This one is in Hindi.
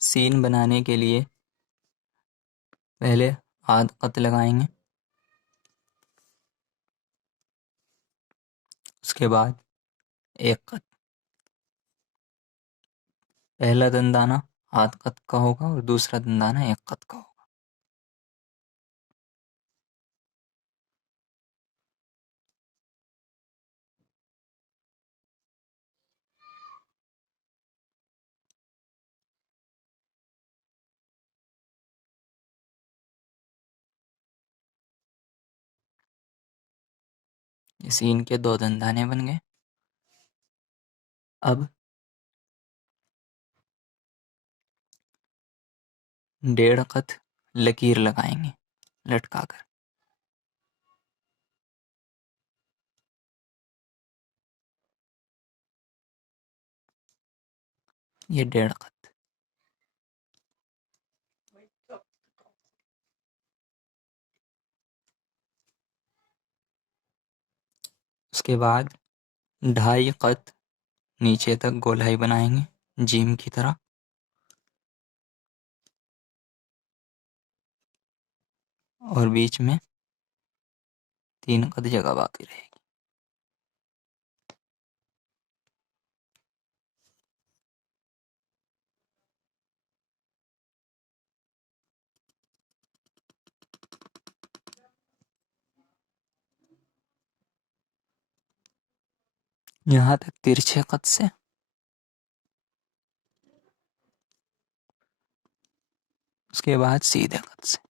सीन बनाने के लिए पहले आध कत लगाएंगे, उसके बाद एक कत। पहला दंदाना आध कत का होगा और दूसरा दंदाना एक कत का होगा। ये सीन के दो दंदाने बन गए। अब डेढ़ कत लकीर लगाएंगे लटका कर। ये डेढ़ कत। उसके बाद 2.5 कत नीचे तक गोलाई बनाएंगे जीम की तरह। और बीच में 3 कत जगह बाकी रहेगी। यहाँ तक तिरछे कत से। उसके बाद सीधे कत से।